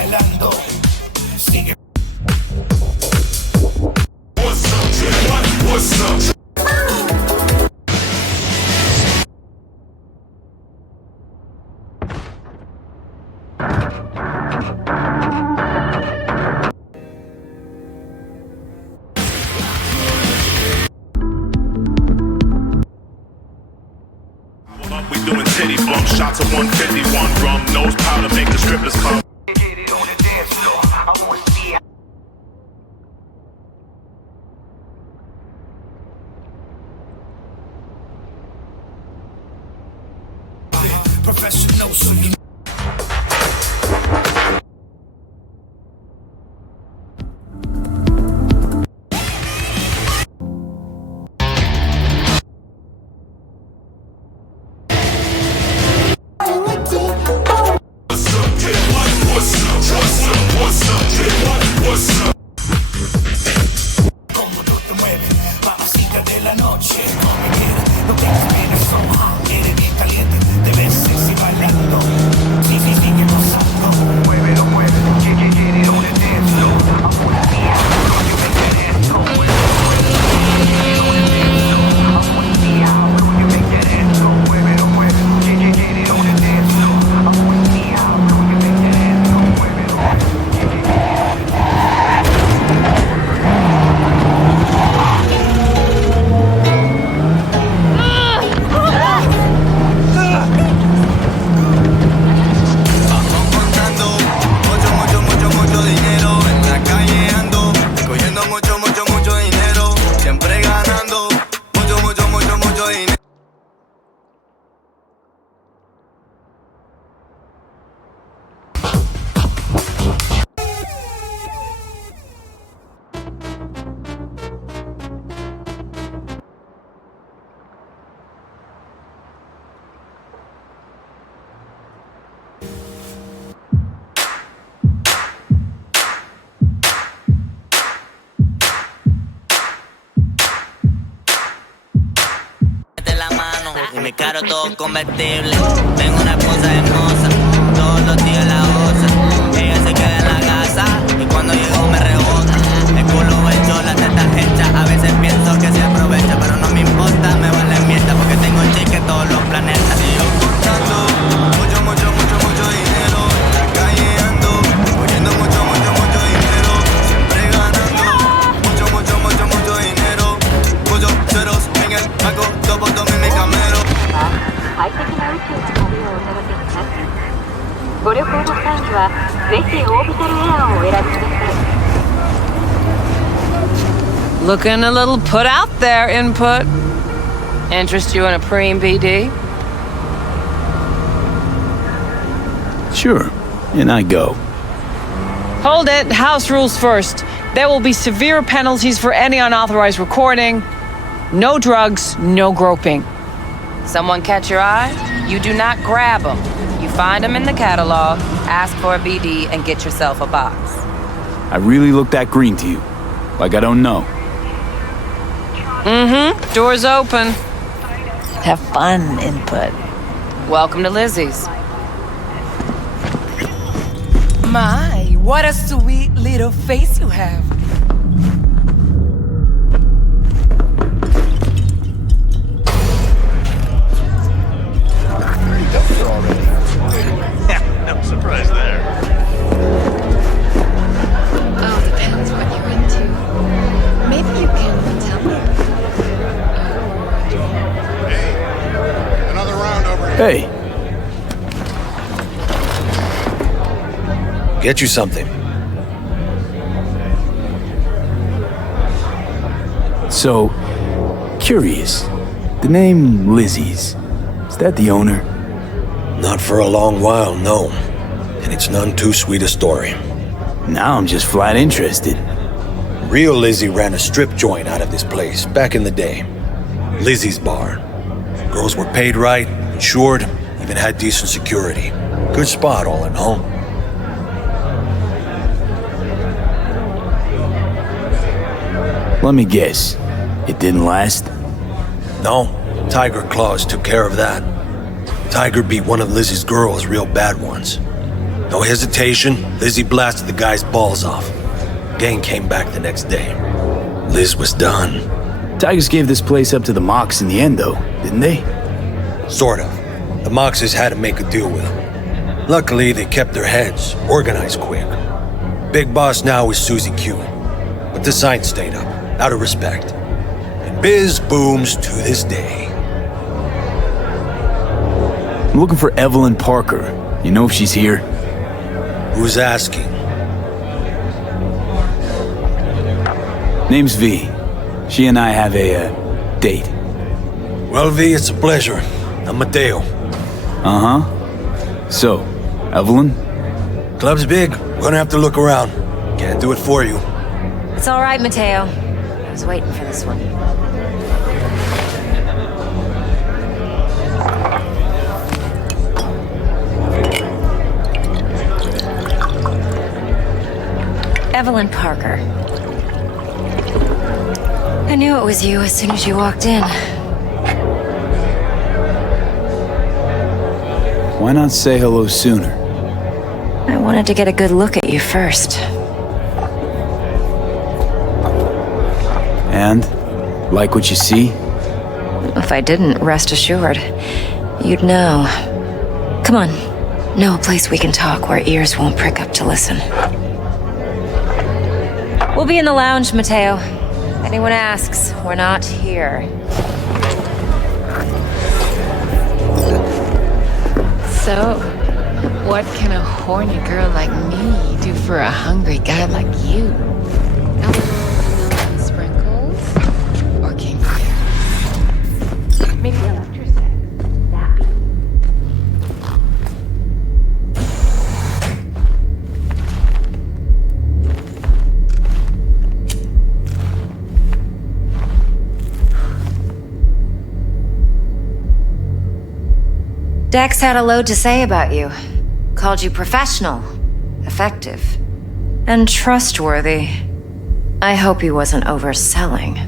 bailando. Sigue. What's up? We doing titty bump, shots of 151 rum, nose powder, make the strippers come. Professional, so you como tú te mueves, mamacita de la noche, no me quieres, no te vienes soja, eres bien caliente, te ves sexy bailando, sí, sigue pasando, muévelo, quiere un intenso, amor mía, no yo me queresto, muévelo, quiere un intenso, amor mía, no yo me queresto, muévelo, quiere un intenso, amor mía, no yo me queresto, muévelo, Mi carro todo convertible. Tengo una esposa hermosa, todos los días la goza. Ella se queda en la casa y cuando llego me rebota. El culo hecho, la teta hecha. A veces pienso que se aprovecha, pero no me importa, me vale mierda porque tengo chica en todos los planetas. Y yo contando mucho dinero. En la calle ando, cogiendo mucho dinero. Siempre ganando, mucho dinero. Muchos ceros en el banco, topo mi camero. 快適な宇宙の旅をお届けします。ご旅行の際にはぜひオービタルエアーをお選びください。 Looking a little put out there, input. Interest you in a preem BD? Sure, and I go. Hold it, house rules first. There will be severe penalties for any unauthorized recording. No drugs, no groping. Someone catch your eye? You do not grab them. You find them in the catalog, ask for a BD, and get yourself a box. I really look that green to you. Like I don't know. Mm-hmm. Door's open. Have fun, input. Welcome to Lizzie's. My, what a sweet little face you have. No surprise there. Oh, depends what you're into. Maybe you can tell me. Hey, another round over here. Hey, Get you something. so, curious. The name Lizzie's. Is that the owner? Not for a long while, no. And it's none too sweet a story. Now I'm just flat interested. Real Lizzie ran a strip joint out of this place back in the day. Lizzie's Bar. Girls were paid right, insured, even had decent security. Good spot all in all. Let me guess. It didn't last? No, Tiger Claws took care of that. Tiger beat one of Lizzie's girls real bad once. No hesitation, Lizzie blasted the guy's balls off. Gang came back the next day. Liz was done. Tigers gave this place up to the Mox in the end, though, didn't they? Sort of. The Moxes had to make a deal with them. Luckily, they kept their heads, organized quick. Big boss now is Susie Q. But the sign stayed up, out of respect. And biz booms to this day. I'm looking for Evelyn Parker. You know if she's here? Who's asking? Name's V. She and I have a, date. Well, V, it's a pleasure. I'm Mateo. Uh-huh. So, Evelyn? Club's big. We're gonna have to look around. Can't do it for you. It's all right, Mateo. I was waiting for this one. Evelyn Parker. I knew it was you as soon as you walked in. Why not say hello sooner? I wanted to get a good look at you first. And? Like what you see? If I didn't, rest assured, you'd know. Come on. Know a place we can talk where ears won't prick up to listen. We'll be in the lounge, Mateo. Anyone asks, we're not here. So, what can a horny girl like me do for a hungry guy like you? Vanilla sprinkles? Or king fire? Maybe electricity. That Dex had a load to say about you. Called you professional, effective, and trustworthy. I hope he wasn't overselling.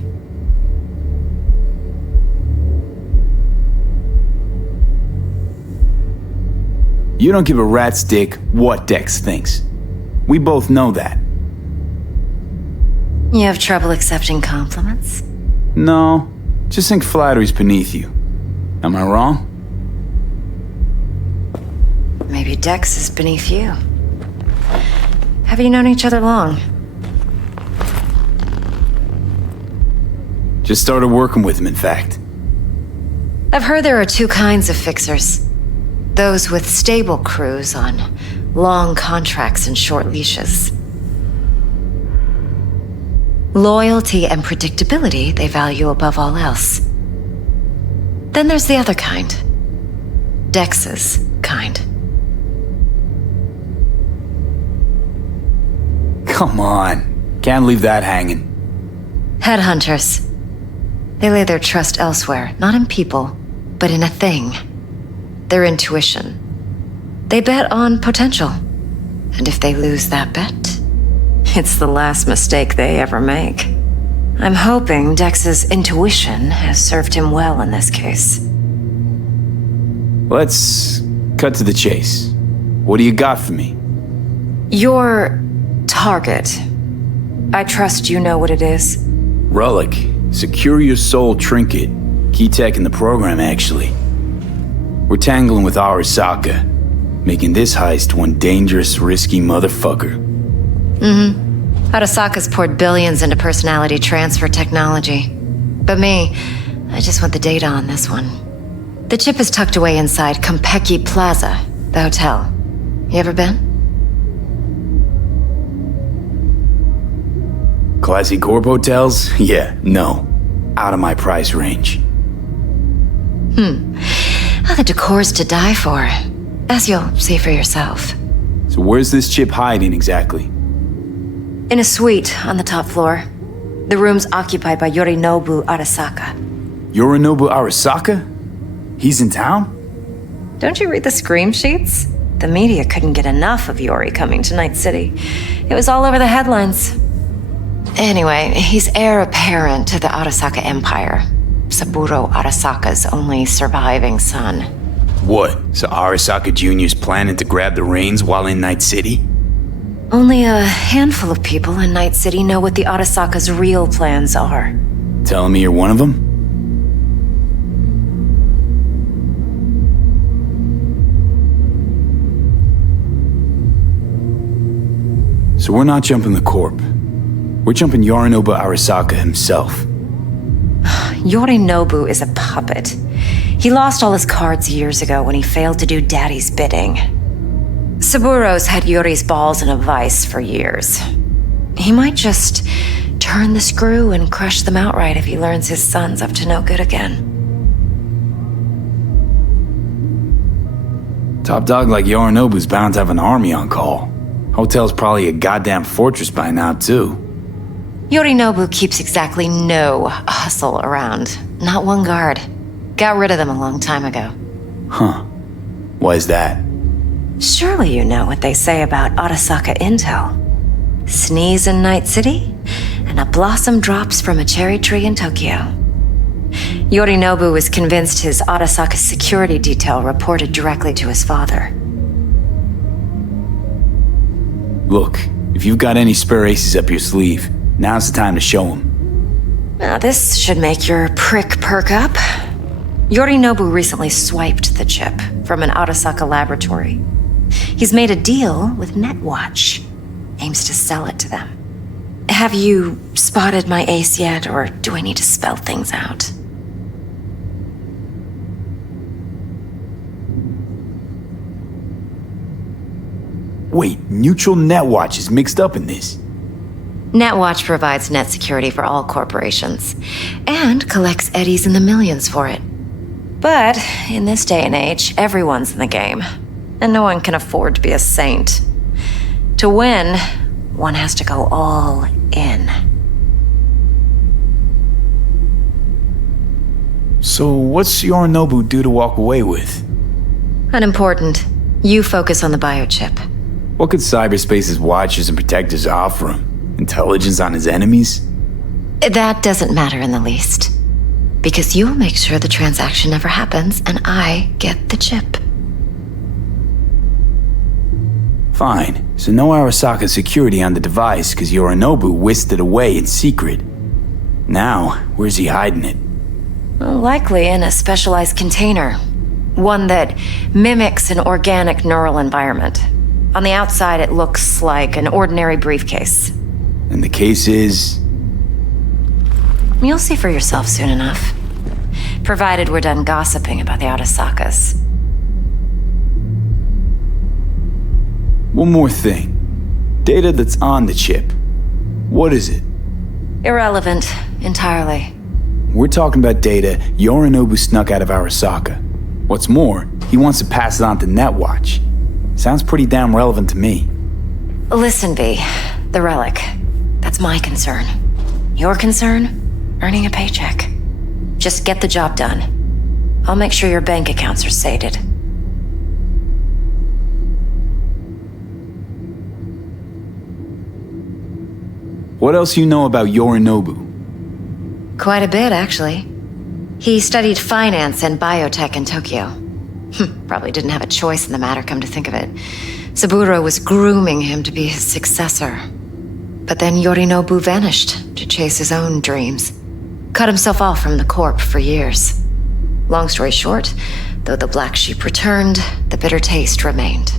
You don't give a rat's dick what Dex thinks. We both know that. You have trouble accepting compliments? No, just think flattery's beneath you. Am I wrong? Maybe Dex is beneath you. Have you known each other long? Just started working with him, in fact. I've heard there are two kinds of fixers. Those with stable crews on long contracts and short leashes. Loyalty and predictability they value above all else. Then there's the other kind. Dex's kind. Come on. Can't leave that hanging. Headhunters. They lay their trust elsewhere, not in people, but in a thing. Their intuition. They bet on potential. And if they lose that bet, it's the last mistake they ever make. I'm hoping Dex's intuition has served him well in this case. Let's cut to the chase. What do you got for me? Your target. I trust you know what it is. Relic. Secure your soul trinket. Key tech in the program, actually. We're tangling with Arasaka, making this heist one dangerous, risky motherfucker. Arasaka's poured billions into personality transfer technology. But me, I just want the data on this one. The chip is tucked away inside Compeki Plaza, the hotel. You ever been? Classy corp hotels? Yeah, no. Out of my price range. Oh, the decor's to die for, as you'll see for yourself. So where's this chip hiding exactly? In a suite on the top floor. The room's occupied by Yorinobu Arasaka. Yorinobu Arasaka? He's in town? Don't you read the scream sheets? The media couldn't get enough of Yori coming to Night City. It was all over the headlines. Anyway, he's heir apparent to the Arasaka Empire. Saburo Arasaka's only surviving son. What? So Arasaka Jr.'s planning to grab the reins while in Night City? Only a handful of people in Night City know what the Arasaka's real plans are. Telling me you're one of them? So we're not jumping the Corp. We're jumping Yorinobu Arasaka himself. Yorinobu is a puppet. He lost all his cards years ago when he failed to do Daddy's bidding. Saburo's had Yuri's balls in a vice for years. He might just turn the screw and crush them outright if he learns his son's up to no good again. Top dog like Yorinobu's bound to have an army on call. Hotel's probably a goddamn fortress by now, too. Yorinobu keeps exactly no hustle around. Not one guard. Got rid of them a long time ago. Huh. Why is that? Surely you know what they say about Arasaka intel. Sneeze in Night City, and a blossom drops from a cherry tree in Tokyo. Yorinobu was convinced his Arasaka security detail reported directly to his father. Look, if you've got any spare aces up your sleeve, now's the time to show them. Now this should make your prick perk up. Yorinobu recently swiped the chip from an Arasaka laboratory. He's made a deal with Netwatch. Aims to sell it to them. Have you spotted my ace yet, or do I need to spell things out? Wait, Neutral Netwatch is mixed up in this. Netwatch provides net security for all corporations, and collects eddies in the millions for it. But in this day and age, everyone's in the game, and no one can afford to be a saint. To win, one has to go all in. So what's Yorinobu due to walk away with? Unimportant. You focus on the biochip. What could cyberspace's watchers and protectors offer him? Intelligence on his enemies? That doesn't matter in the least. Because you'll make sure the transaction never happens, and I get the chip. Fine. So no Arasaka security on the device because Yorinobu whisked it away in secret. Now, where's he hiding it? Likely in a specialized container. One that mimics an organic neural environment. On the outside, it looks like an ordinary briefcase. And the case is... You'll see for yourself soon enough. Provided we're done gossiping about the Arasakas. One more thing. Data that's on the chip. What is it? Irrelevant, entirely. We're talking about data Yorinobu snuck out of Arasaka. What's more, he wants to pass it on to Netwatch. Sounds pretty damn relevant to me. Listen, V. The relic. That's my concern. Your concern? Earning a paycheck. Just get the job done. I'll make sure your bank accounts are sated. What else you know about Yorinobu? Quite a bit, actually. He studied finance and biotech in Tokyo. Probably didn't have a choice in the matter, come to think of it. Saburo was grooming him to be his successor. But then Yorinobu vanished to chase his own dreams. Cut himself off from the Corp for years. Long story short, though the black sheep returned, the bitter taste remained.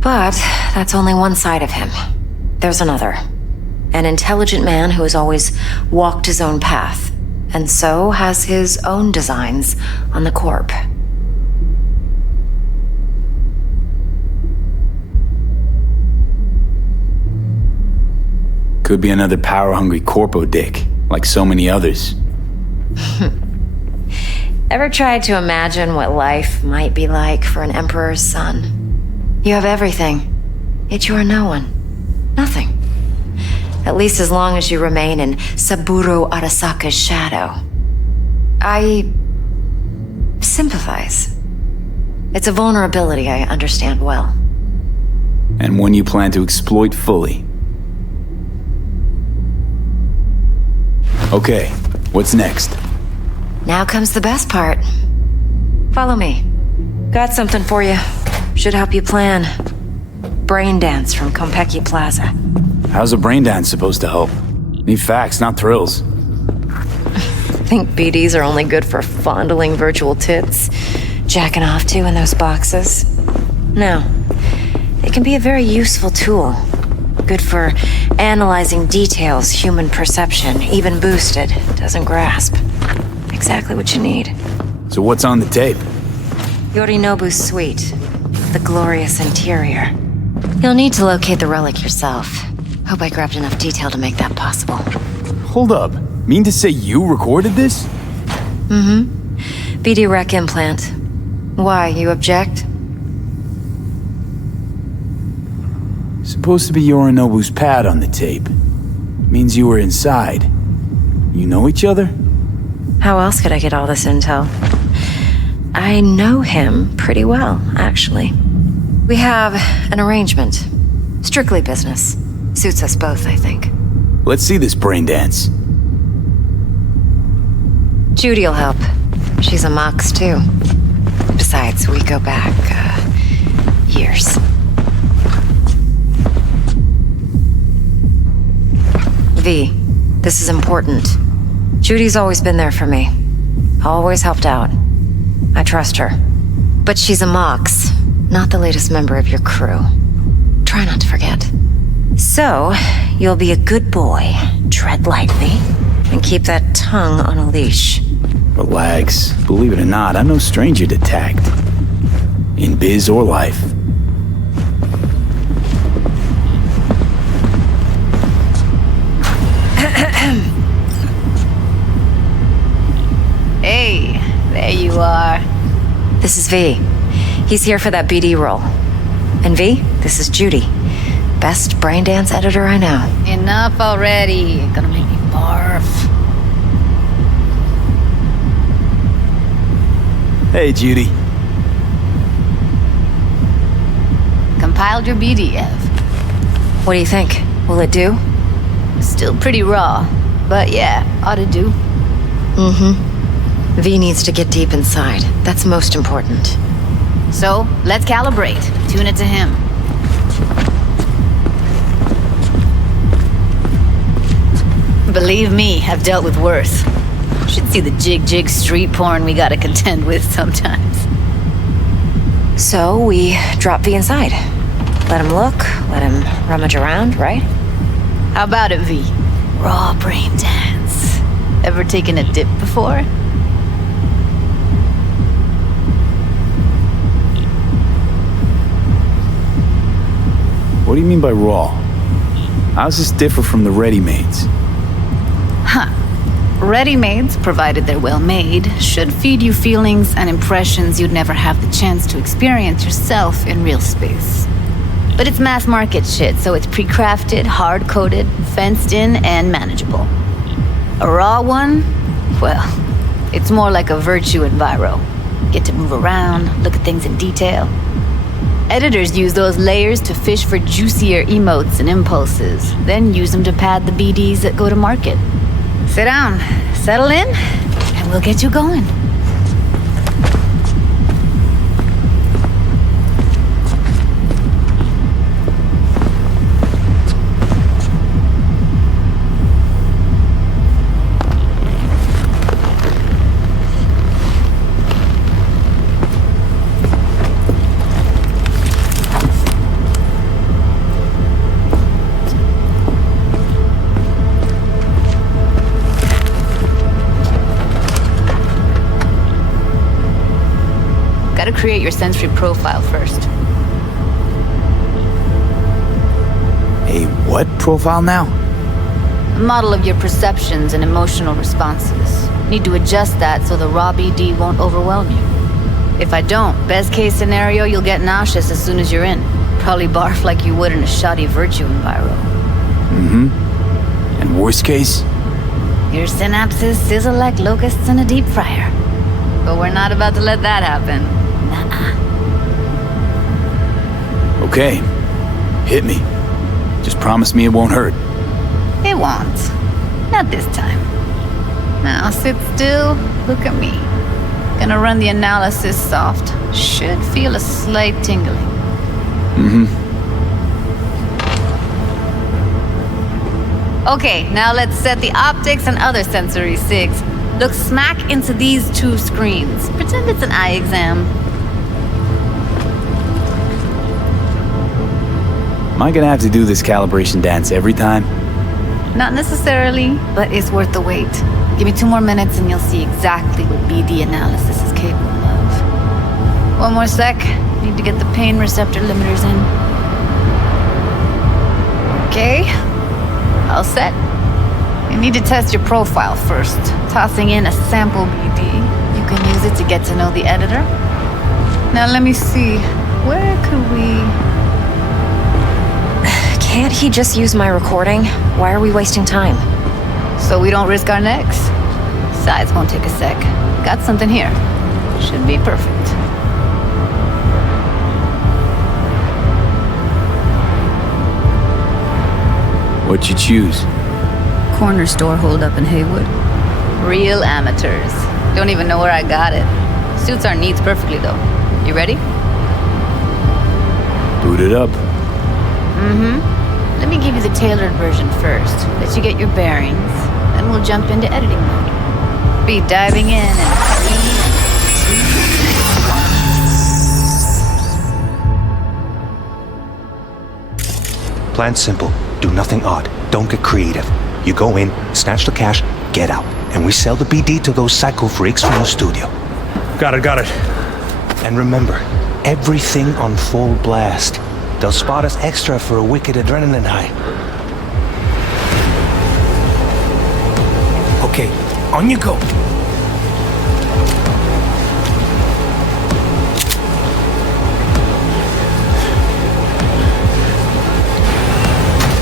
But that's only one side of him. There's another. An intelligent man who has always walked his own path, and so has his own designs on the Corp. Could be another power-hungry corpo dick, like so many others. Ever tried to imagine what life might be like for an emperor's son? You have everything, yet you are no one. Nothing. At least as long as you remain in Saburo Arasaka's shadow. I sympathize. It's a vulnerability I understand well. And one you plan to exploit fully. Okay, what's next? Now comes the best part. Follow me. Got something for you. Should help you plan. Brain dance from Konpeki Plaza. How's a brain dance supposed to help? Need facts, not thrills. Think BDs are only good for fondling virtual tits, jacking off to in those boxes? No. They can be a very useful tool. Good for analyzing details human perception, even boosted, doesn't grasp. Exactly what you need. So what's on the tape? Yorinobu's suite, the glorious interior. You'll need to locate the relic yourself. Hope I grabbed enough detail to make that possible. Hold up. Mean to say you recorded this? Mm-hmm. BD rec implant. Why, you object? Supposed to be Yorinobu's pad on the tape. Means you were inside. You know each other? How else could I get all this intel? I know him pretty well, actually. We have an arrangement. Strictly business. Suits us both, I think. Let's see this brain dance. Judy'll help. She's a Mox, too. Besides, we go back, years. V, this is important. Judy's always been there for me. Always helped out. I trust her. But she's a Mox, not the latest member of your crew. Try not to forget. So, you'll be a good boy, tread lightly, and keep that tongue on a leash. Relax. Believe it or not, I'm no stranger to tact. In biz or life. Hey, there you are. This is V. He's here for that BD role. And V, this is Judy. Best brain dance editor I know. Enough already. Gonna make me barf. Hey, Judy. Compiled your BDF. What do you think? Will it do? Still pretty raw, but yeah, ought to do. Mm-hmm. V needs to get deep inside. That's most important. So, let's calibrate. Tune it to him. Believe me, I've dealt with worse. Should see the jig street porn we gotta contend with sometimes. So, we drop V inside. Let him look, let him rummage around, right? How about it, V? Raw brain dance. Ever taken a dip before? What do you mean by raw? How's this differ from the ready-mades? Huh. Ready-mades, provided they're well made, should feed you feelings and impressions you'd never have the chance to experience yourself in real space. But it's mass market shit, so it's pre-crafted, hard-coded, fenced in, and manageable. A raw one? Well, it's more like a virtue enviro. Get to move around, look at things in detail. Editors use those layers to fish for juicier emotes and impulses, then use them to pad the BDs that go to market. Sit down, settle in, and we'll get you going. Gotta create your sensory profile first. A what profile now? A model of your perceptions and emotional responses. Need to adjust that so the raw BD won't overwhelm you. If I don't, best case scenario, you'll get nauseous as soon as you're in. Probably barf like you would in a shoddy virtue enviro. Mm-hmm. And worst case? Your synapses sizzle like locusts in a deep fryer. But we're not about to let that happen. Nuh-uh. Okay. Hit me. Just promise me it won't hurt. It won't. Not this time. Now sit still, look at me. Gonna run the analysis soft. Should feel a slight tingling. Okay, now let's set the optics and other sensory SIGs. Look smack into these two screens. Pretend it's an eye exam. Am I gonna have to do this calibration dance every time? Not necessarily, but it's worth the wait. Give me 2 more minutes and you'll see exactly what BD analysis is capable of. One more sec. Need to get the pain receptor limiters in. Okay. All set. You need to test your profile first. Tossing in a sample BD. You can use it to get to know the editor. Now let me see. Where could we... Can't he just use my recording? Why are we wasting time? So we don't risk our necks. Sides won't take a sec. Got something here. Should be perfect. What'd you choose? Corner store holdup in Haywood. Real amateurs. Don't even know where I got it. Suits our needs perfectly though. You ready? Boot it up. Let me give you the tailored version first. Let you get your bearings. Then we'll jump into editing mode. Be diving in and... Plan simple. Do nothing odd. Don't get creative. You go in, snatch the cash, get out. And we sell the BD to those psycho freaks from the studio. Got it. And remember, everything on full blast. They'll spot us extra for a wicked adrenaline high. Okay, on you go.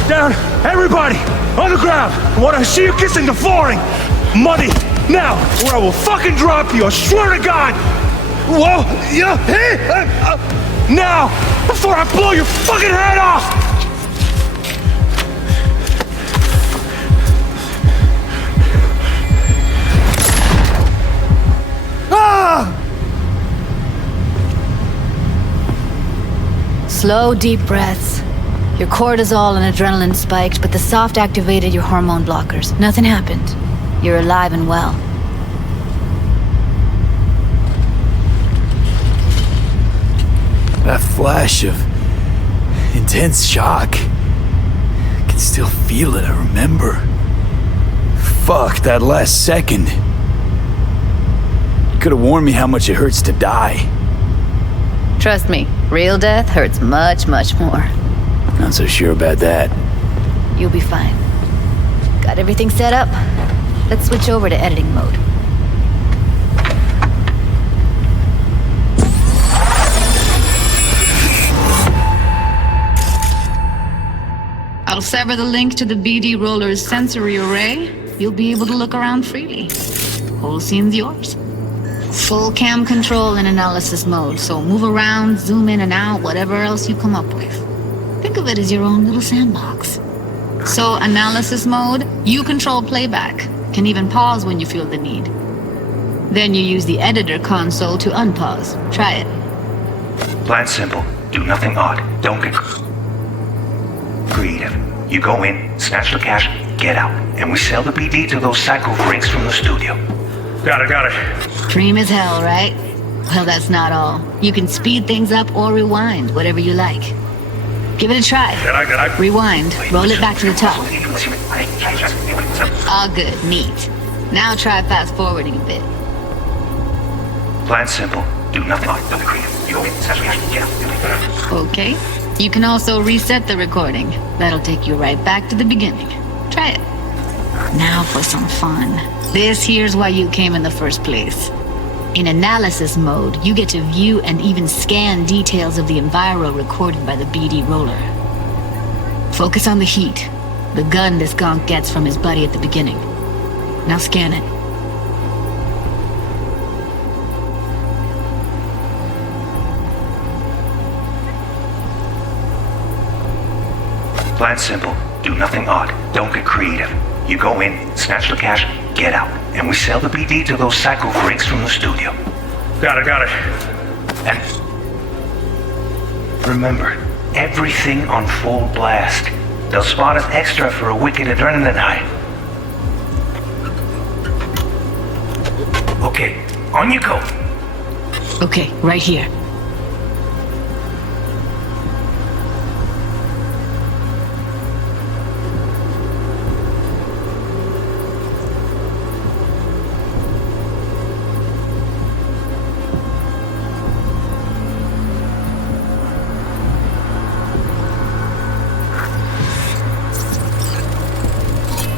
Down! Everybody! On the ground! I want to see you kissing the flooring! Muddy! Now! Or I will fucking drop you! I swear to God! Whoa! Yeah! Hey! Now! Before I blow your fucking head off! Ah! Slow, deep breaths. Your cortisol and adrenaline spiked, but the soft activated your hormone blockers. Nothing happened. You're alive and well. That flash of intense shock. I can still feel it, I remember. Fuck, that last second. You could have warned me how much it hurts to die. Trust me, real death hurts much, much more. Not so sure about that. You'll be fine. Got everything set up? Let's switch over to editing mode. I'll sever the link to the BD Roller's sensory array. You'll be able to look around freely. Whole scene's yours. Full cam control in analysis mode, so move around, zoom in and out, whatever else you come up with. Think of it as your own little sandbox. So, analysis mode, you control playback. Can even pause when you feel the need. Then you use the editor console to unpause. Try it. Plan simple. Do nothing odd. Don't get creative. You go in, snatch the cash, get out. And we sell the BD to those psycho freaks from the studio. Got it. Cream as hell, right? Well, that's not all. You can speed things up or rewind, whatever you like. Give it a try. Rewind. Roll it back to the top. All good. Neat. Now try fast forwarding a bit. Plan simple. Do nothing odd. Don't get creative. You go in, snatch the cash, get out. Okay. You can also reset the recording. That'll take you right back to the beginning. Try it. Now for some fun. This here's why you came in the first place. In analysis mode, you get to view and even scan details of the enviro recorded by the BD roller. Focus on the heat, the gun this gonk gets from his buddy at the beginning. Now scan it. Plan simple. Do nothing odd. Don't get creative. You go in, snatch the cash, get out. And we sell the BD to those psycho freaks from the studio. Got it. And remember, everything on full blast. They'll spot us extra for a wicked adrenaline high. Okay, on you go. Okay, right here.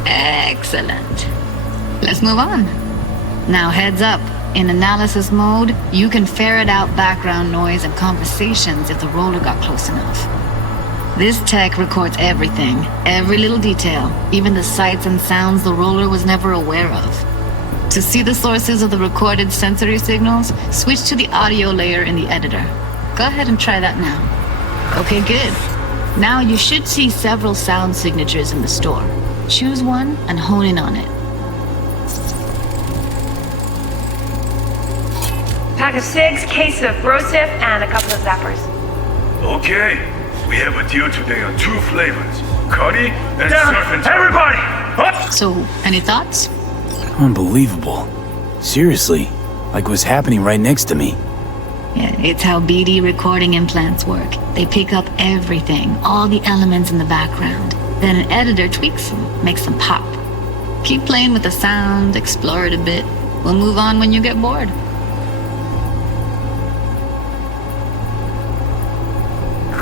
Excellent. Let's move on. Now heads up. In analysis mode, you can ferret out background noise and conversations if the roller got close enough. This tech records everything, every little detail, even the sights and sounds the roller was never aware of. To see the sources of the recorded sensory signals, switch to the audio layer in the editor. Go ahead and try that now. Okay, good. Now you should see several sound signatures in the store. Choose one and hone in on it. Pack of 6, case of Brosif, and a couple of zappers. Okay, we have a deal today on 2 flavors. Cuddy and surf and Everybody! Up! So, any thoughts? Unbelievable. Seriously, like what's happening right next to me. Yeah, it's how BD recording implants work. They pick up everything, all the elements in the background. Then an editor tweaks them, makes them pop. Keep playing with the sound, explore it a bit. We'll move on when you get bored.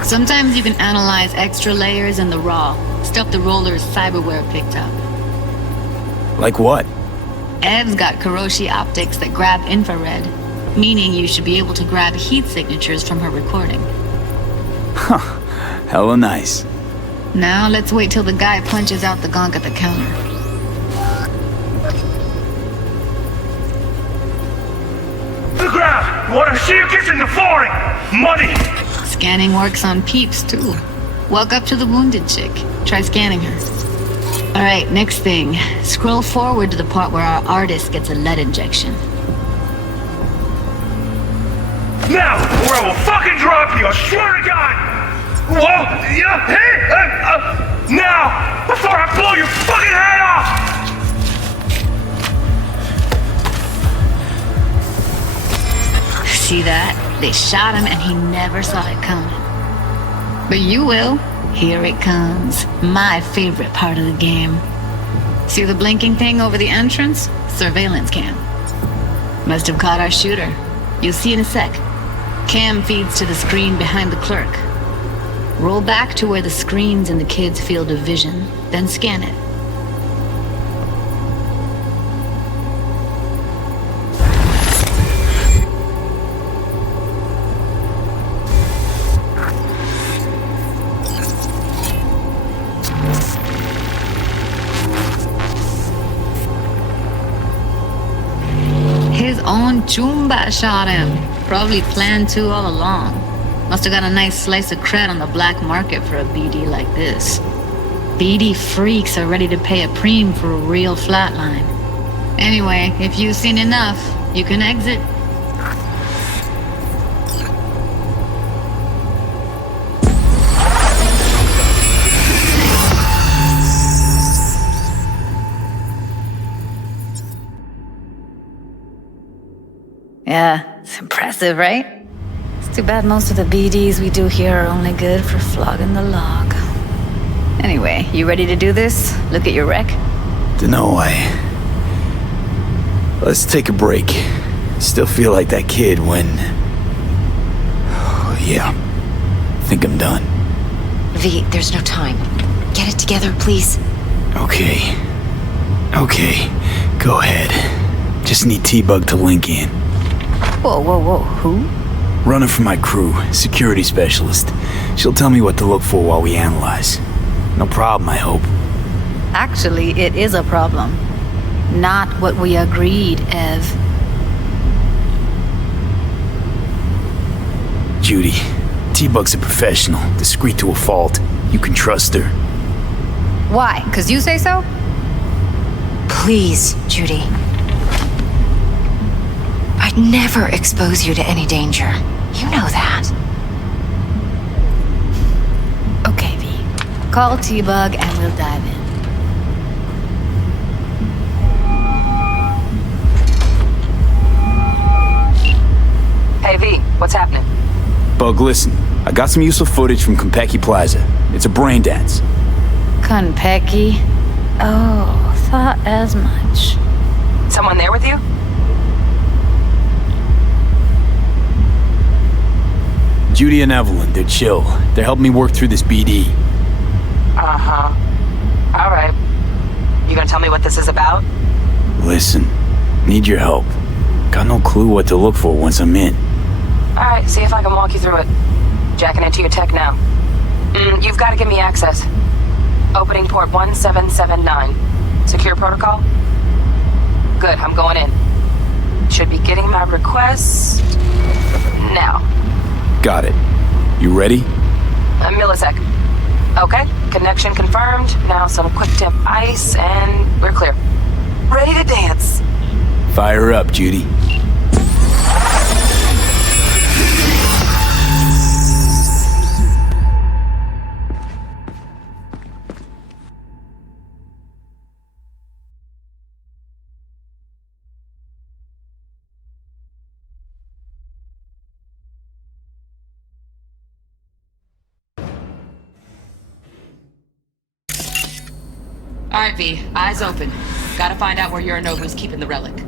Sometimes you can analyze extra layers in the raw, stuff the roller's cyberware picked up. Like what? Ev's got Kiroshi optics that grab infrared, meaning you should be able to grab heat signatures from her recording. Huh. Hella nice. Now let's wait till the guy punches out the gonk at the counter. The ground! Wanna see you kissing the flooring! Money! Scanning works on peeps, too. Walk up to the wounded chick. Try scanning her. Alright, next thing. Scroll forward to the part where our artist gets a lead injection. Now, or I will fucking drop you, I swear to God! Whoa! Yeah, hey! Now! Before I blow your fucking head off! See that? They shot him and he never saw it coming. But you will. Here it comes. My favorite part of the game. See the blinking thing over the entrance? Surveillance cam. Must have caught our shooter. You'll see in a sec. Cam feeds to the screen behind the clerk. Roll back to where the screen's in the kid's field of vision, then scan it. His own Chumba shot him. Probably planned to all along. Must have got a nice slice of cred on the black market for a BD like this. BD freaks are ready to pay a preem for a real flatline. Anyway, if you've seen enough, you can exit. Yeah, it's impressive, right? It's too bad most of the BDs we do here are only good for flogging the log. Anyway, you ready to do this? Look at your wreck? Dunno, Let's take a break. Still feel like that kid when... Oh, yeah. Think I'm done. V, there's no time. Get it together, please. Okay. Go ahead. Just need T-Bug to link in. Whoa, who? Running for my crew, security specialist. She'll tell me what to look for while we analyze. No problem, I hope. Actually, it is a problem. Not what we agreed, Ev. Judy, T-Bug's a professional, discreet to a fault. You can trust her. Why? 'Cause you say so? Please, Judy. I I'd never expose you to any danger. You know that. Okay, V. Call T-Bug and we'll dive in. Hey V, what's happening? Bug, listen. I got some useful footage from Konpeki Plaza. It's a brain dance. Konpeki? Oh, thought as much. Someone there with you? Judy and Evelyn, they're chill. They're helping me work through this BD. Uh-huh. All right. You gonna tell me what this is about? Listen, need your help. Got no clue what to look for once I'm in. All right, see if I can walk you through it. Jacking into your tech now. You've got to give me access. Opening port 1779. Secure protocol? Good, I'm going in. Should be getting my request now. Got it. You ready? A millisec. Okay, connection confirmed. Now some quick temp ice and we're clear. Ready to dance. Fire up, Judy. All right, V. Eyes open. Gotta find out where Yorinobu's keeping the relic.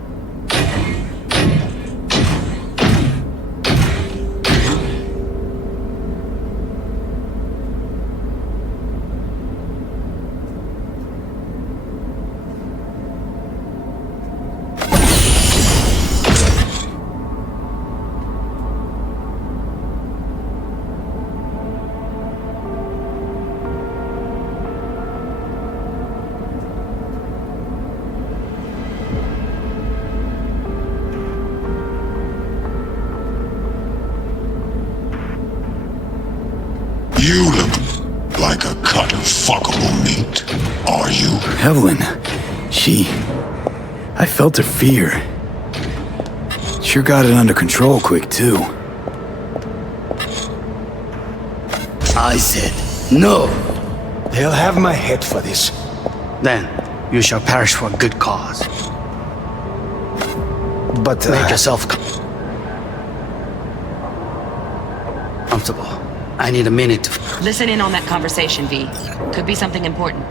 You look like a cut of fuckable meat. Are you? Evelyn, I felt her fear. Sure got it under control quick, too. I said, no. They'll have my head for this. Then, you shall perish for a good cause. But, make yourself comfortable. I need a minute to... Listen in on that conversation, V. Could be something important.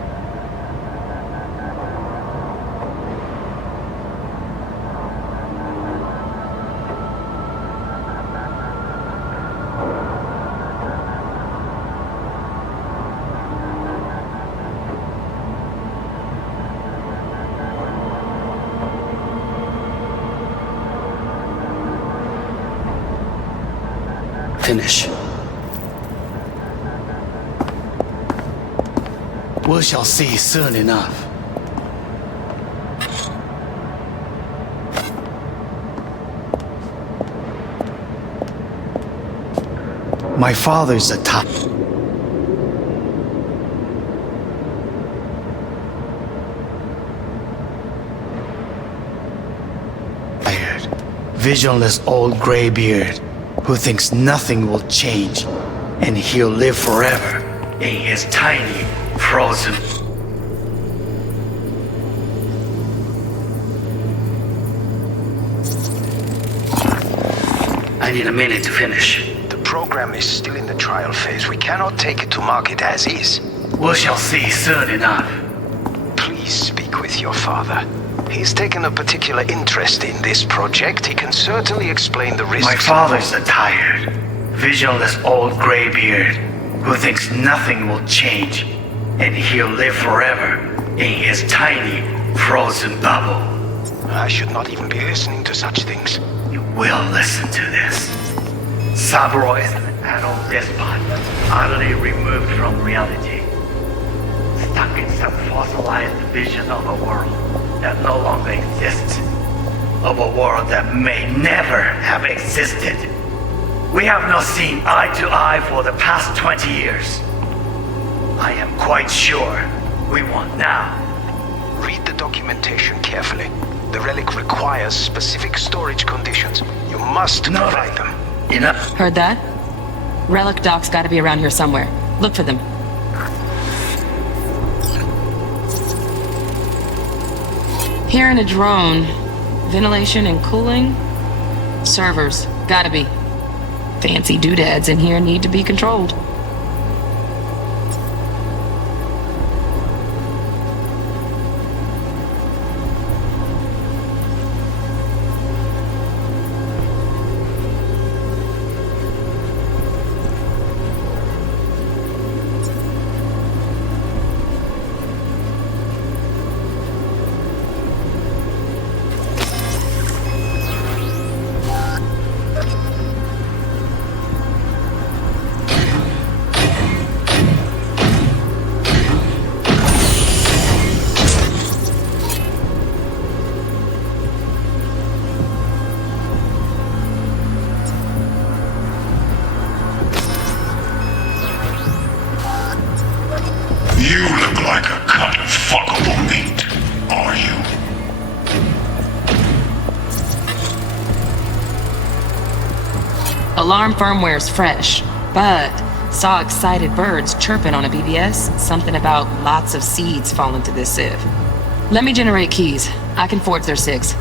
Finish. We shall see soon enough. My father's a top. Tired, visionless old graybeard who thinks nothing will change and he'll live forever in his tiny frozen. I need a minute to finish. The program is still in the trial phase. We cannot take it to market as is. We shall see soon enough. Please speak with your father. He's taken a particular interest in this project. He can certainly explain the risks. My father's a tired, visionless old graybeard who thinks nothing will change and he'll live forever in his tiny, frozen bubble. I should not even be listening to such things. You will listen to this. Saburo is an adult despot, utterly removed from reality. Stuck in some fossilized vision of a world that no longer exists. Of a world that may never have existed. We have not seen eye to eye for the past 20 years. I am quite sure we want now. Read the documentation carefully. The relic requires specific storage conditions. You must provide them. Enough. Heard that? Relic doc's gotta be around here somewhere. Look for them. Hearing a drone. Ventilation and cooling? Servers. Gotta be. Fancy doodads in here need to be controlled. You look like a cut of fuckable meat, are you? Alarm firmware's fresh, but saw excited birds chirping on a BBS. Something about lots of seeds falling to this sieve. Let me generate keys. I can forge their SIGs.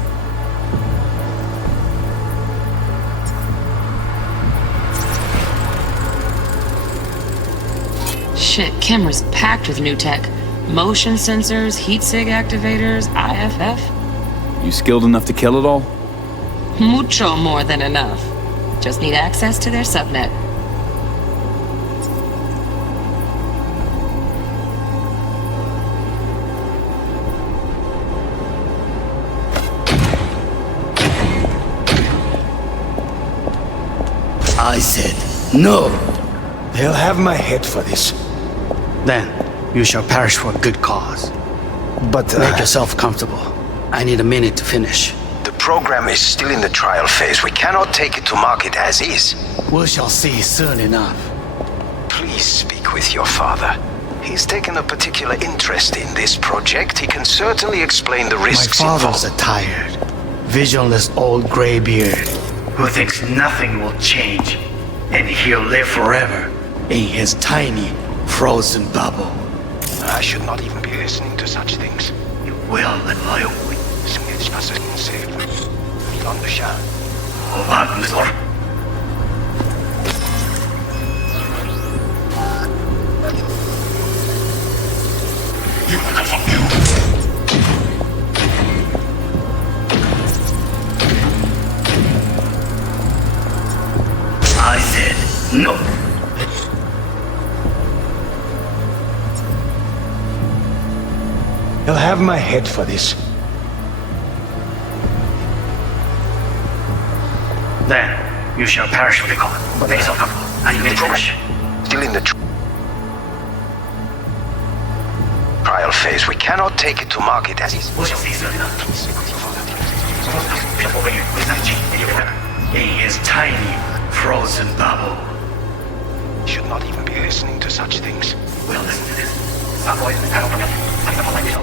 Shit, camera's packed with new tech. Motion sensors, heat sig activators, IFF. You skilled enough to kill it all? Mucho more than enough. Just need access to their subnet. I said no. They'll have my head for this. Then you shall perish for a good cause. But make yourself comfortable. I need a minute to finish. The program is still in the trial phase. We cannot take it to market as is. We shall see soon enough. Please speak with your father. He's taken a particular interest in this project. He can certainly explain the risks My involved. father's a tired, visionless old gray beard Who thinks nothing will change, and he'll live forever. in his tiny, frozen bubble. I should not even be listening to such things. You will in my way. I said no. They'll have my head for this. Then you shall perish because make yourself comfortable. And you may finish. Still in the trial phase. We cannot take it to market as is. We shall see soon enough. In his tiny, frozen bubble. Should not even be listening to such things. We'll listen to this. Some boys will come from it. I'm not like you.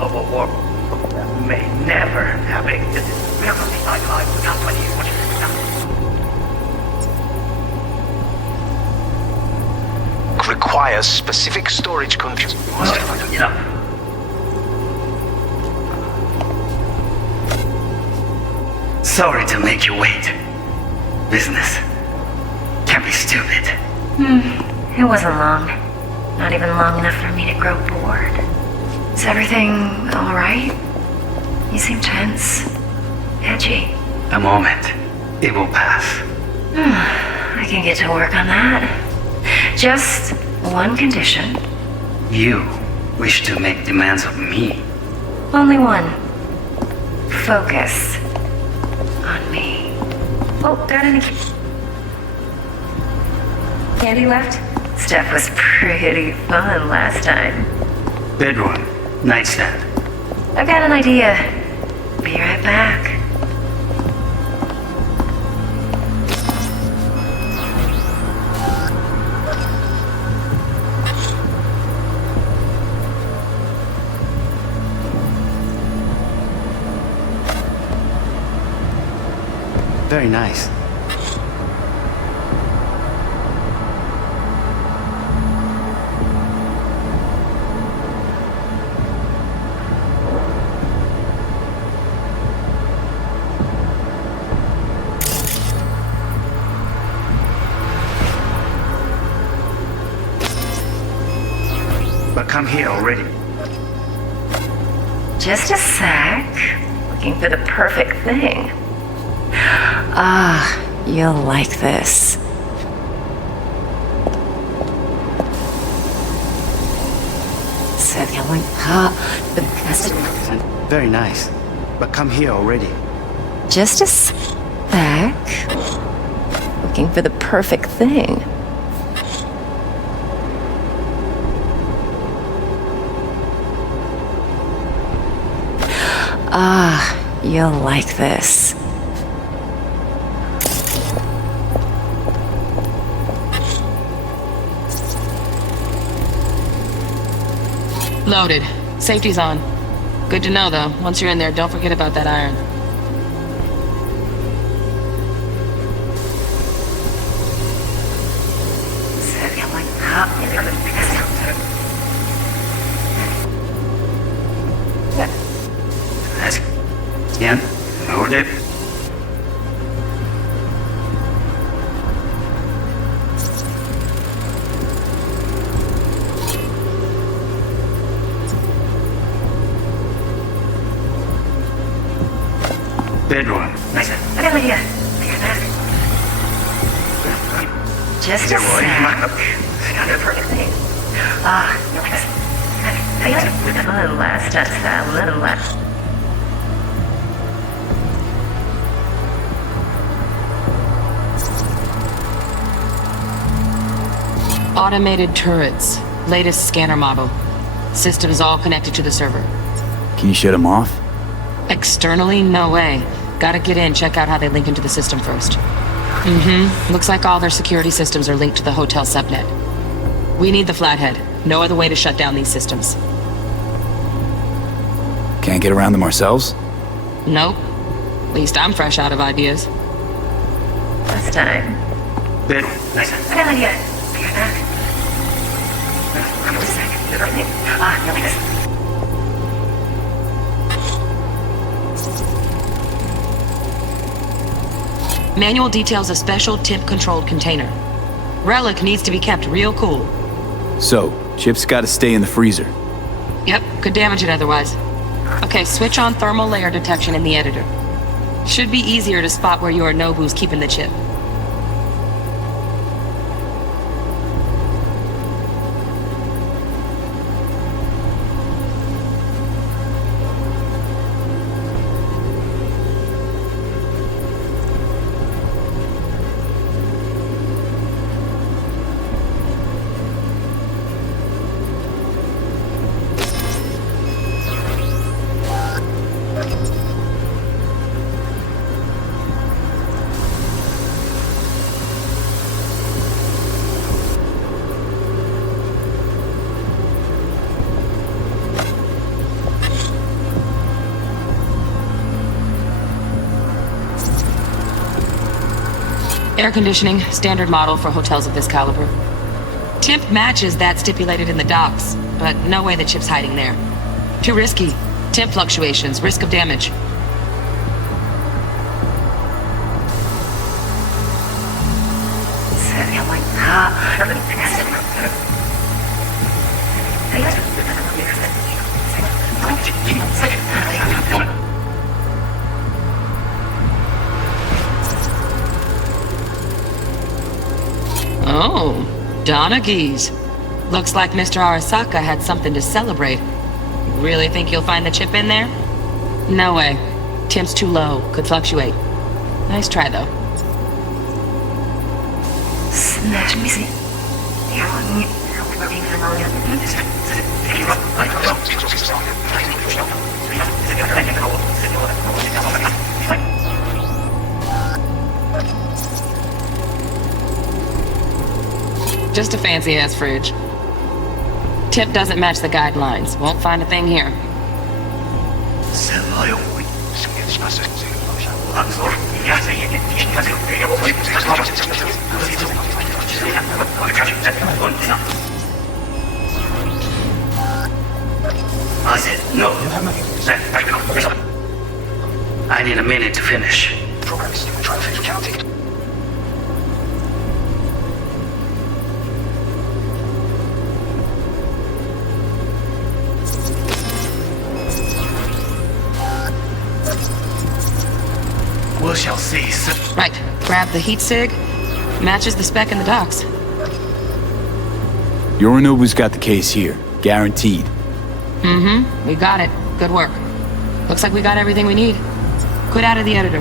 Of a war that may never have existed. We are from the side without 20 years. What requires specific storage conditions. Enough. Sorry to make you wait. Business can be stupid. It wasn't long. Not even long enough for me to grow bored. Is everything alright? You seem tense. Edgy. A moment. It will pass. I can get to work on that. Just one condition. You wish to make demands of me. Only one. Focus on me. Oh, got any candy left? Stuff was pretty fun last time. Bedroom. Nightstand. I've got an idea. Be right back. Very nice. But come here already. Just a sec. Looking for the perfect thing. Ah, you'll like this. Very nice. But come here already. Just a sec. Looking for the perfect thing. Ah, you'll like this. Loaded. Safety's on. Good to know, though. Once you're in there, don't forget about that iron. Yeah, hold it. Bedroom. Nice. Just a sec. The perfect thing. Ah, a little less, just a little less. Automated turrets. Latest scanner model. Systems all connected to the server. Can you shut them off? Externally? No way. Gotta get in, check out how they link into the system first. Looks like all their security systems are linked to the hotel subnet. We need the flathead. No other way to shut down these systems. Can't get around them ourselves? Nope. At least I'm fresh out of ideas. This time. Bed. Nice. Manual details a special temp-controlled container. Relic needs to be kept real cool. So, Chip's gotta stay in the freezer. Yep, could damage it otherwise. Okay, switch on thermal layer detection in the editor. Should be easier to spot where Yorinobu's keeping the chip. Air conditioning, standard model for hotels of this caliber. Temp matches that stipulated in the docs, but no way the chip's hiding there. Too risky. Temp fluctuations, risk of damage. Oh, Donaghys. Looks like Mr. Arasaka had something to celebrate. Really think you'll find the chip in there? No way. Temp's too low. Could fluctuate. Nice try, though. Just a fancy-ass fridge. Tip doesn't match the guidelines. Won't find a thing here. I said no. I need a minute to finish. Traffic counting. We shall see soon. Right. Grab the heat sig. Matches the spec in the docks. Yorinobu's got the case here. Guaranteed. Mm-hmm. We got it. Good work. Looks like we got everything we need. Quit out of the editor.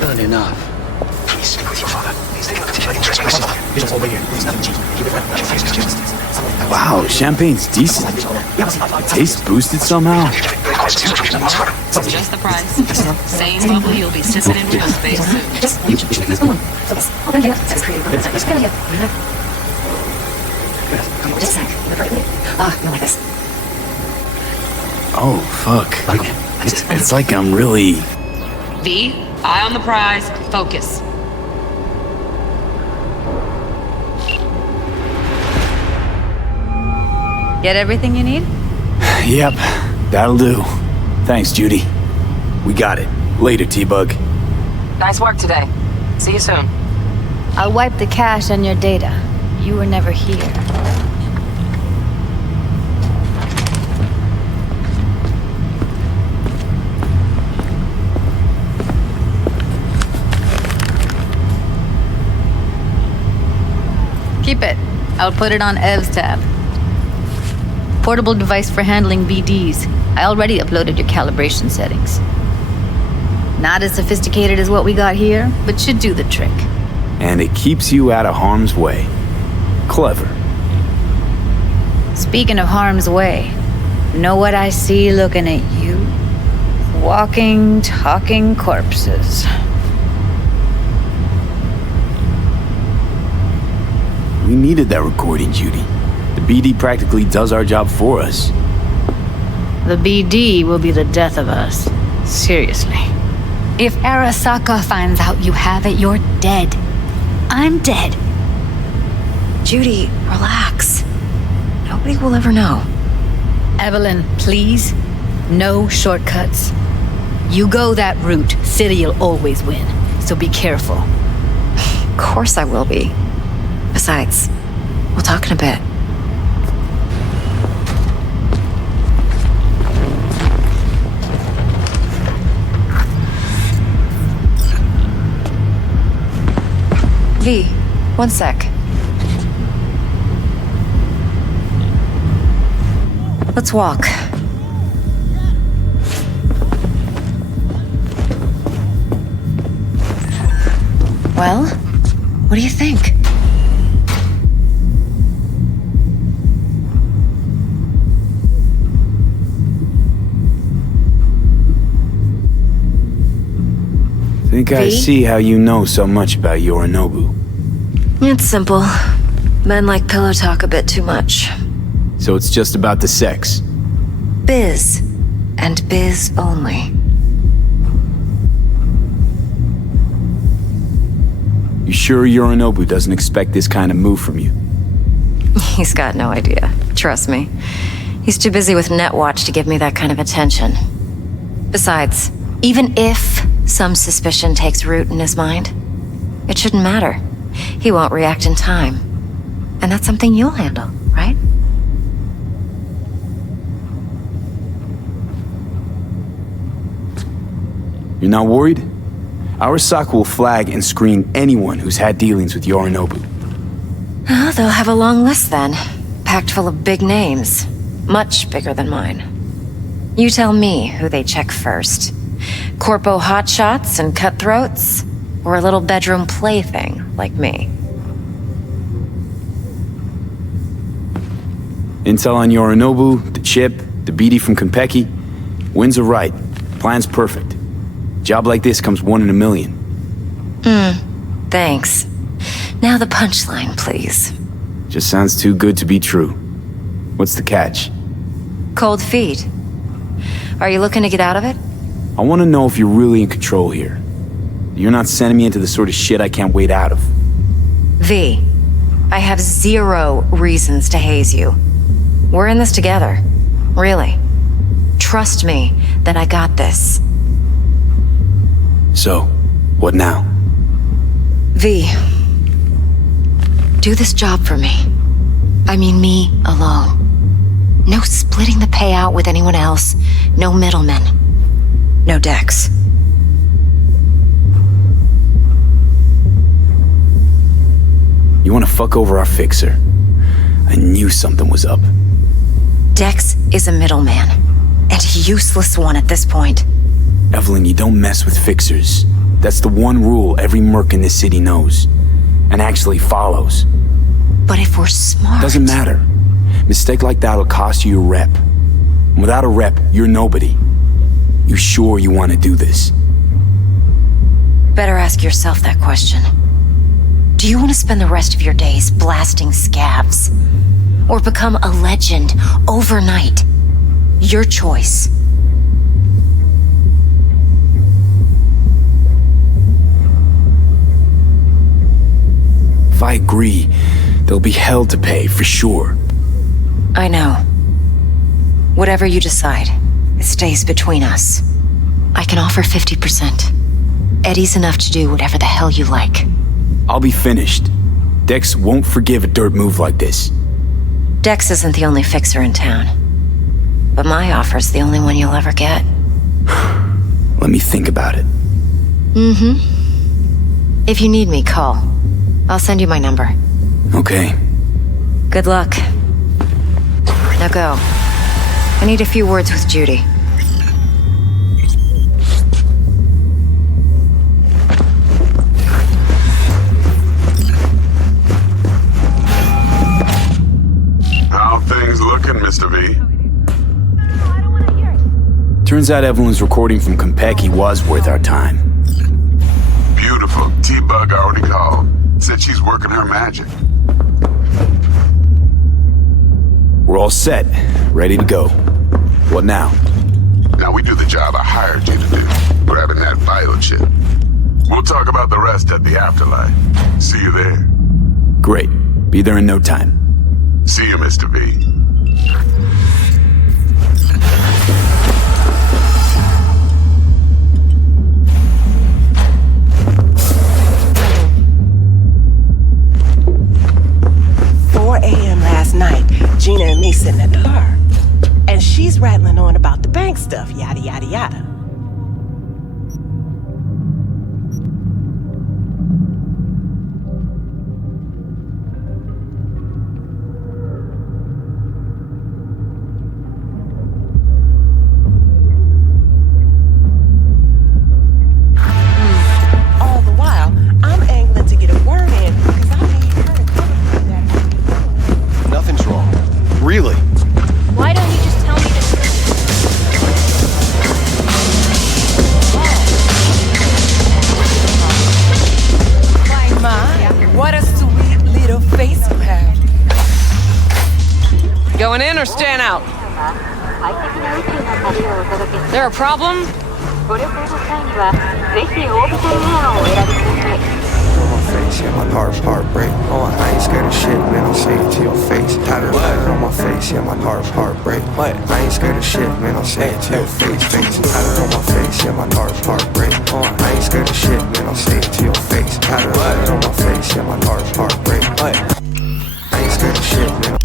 Good enough. Please speak with your father. He's taking a particular interest in my son. Wow, champagne's decent. Taste boosted somehow. Just the price. Same bubble you'll be sipping in real space soon. Oh, fuck. It's like I'm really... V, eye on the prize. Focus. Get everything you need? Yep, that'll do. Thanks, Judy. We got it. Later, T-Bug. Nice work today. See you soon. I'll wipe the cache on your data. You were never here. Keep it. I'll put it on Ev's tab. Portable device for handling BDs. I already uploaded your calibration settings. Not as sophisticated as what we got here, but should do the trick. And it keeps you out of harm's way. Clever. Speaking of harm's way, know what I see looking at you? Walking, talking corpses. We needed that recording, Judy. The BD practically does our job for us. The BD will be the death of us. Seriously. If Arasaka finds out you have it, you're dead. I'm dead. Judy, relax. Nobody will ever know. Evelyn, please. No shortcuts. You go that route, City'll always win. So be careful. Of course I will be. Besides, we'll talk in a bit. V, one sec. Let's walk. Well, what do you think? Think I see how you know so much about Yorinobu. It's simple. Men like pillow talk a bit too much. So it's just about the sex. Biz. And biz only. You sure Yorinobu doesn't expect this kind of move from you? He's got no idea. Trust me. He's too busy with Netwatch to give me that kind of attention. Besides, even if some suspicion takes root in his mind, it shouldn't matter. He won't react in time. And that's something you'll handle, right? You're not worried? Arasaka will flag and screen anyone who's had dealings with Yorinobu. Oh, they'll have a long list then. Packed full of big names. Much bigger than mine. You tell me who they check first. Corpo hotshots and cutthroats? Or a little bedroom plaything like me? Intel on Yorinobu, the chip, the BD from Konpeki. Winds are right. Plan's perfect. Job like this comes 1 in a million. Thanks. Now the punchline, please. Just sounds too good to be true. What's the catch? Cold feet. Are you looking to get out of it? I want to know if you're really in control here. You're not sending me into the sort of shit I can't wait out of. V, I have 0 reasons to haze you. We're in this together. Really. Trust me that I got this. So, what now? V, do this job for me. I mean me alone. No splitting the payout with anyone else. No middlemen. No Dex. You want to fuck over our fixer? I knew something was up. Dex is a middleman. And a useless one at this point. Evelyn, you don't mess with fixers. That's the one rule every merc in this city knows. And actually follows. But if we're smart... Doesn't matter. Mistake like that'll cost you your rep. And without a rep, you're nobody. You sure you want to do this? Better ask yourself that question. Do you want to spend the rest of your days blasting scabs? Or become a legend overnight? Your choice. If I agree, there'll be hell to pay, for sure. I know. Whatever you decide, it stays between us. I can offer 50%. Eddie's enough to do whatever the hell you like. I'll be finished. Dex won't forgive a dirt move like this. Dex isn't the only fixer in town. But my offer's the only one you'll ever get. Let me think about it. Mm-hmm. If you need me, call. I'll send you my number. Okay. Good luck. Now go. I need a few words with Judy. How things looking, Mr. V? Turns out Evelyn's recording from Konpeki was worth our time. Beautiful. T-Bug already called. Said she's working her magic. We're all set. Ready to go. What now? Now we do the job I hired you to do. Grabbing that biochip. We'll talk about the rest at the afterlife. See you there. Great. Be there in no time. See you, Mr. V. Last night, Gina and me sitting in the car. And she's rattling on about the bank stuff, yada, yada, yada. All the while, I'm angling to get a word in because I need her to cover that. Nothing's wrong. Really? Why don't you just tell me the My, what a sweet little face you have. Going in or staying out? There a problem? Face, yeah, my heartbreak. Oh, I ain't scared of shit, man. I'll say it to your face. Tatted on my face, yeah, my heartbreak. What? I ain't scared of shit, man. I'll say it to your face. Tatted on my face, yeah, my heartbreak. Oh, I ain't scared of shit, man. I'll say it to your face. Tatted on my face, yeah, my heartbreak. What? I ain't scared of shit, man.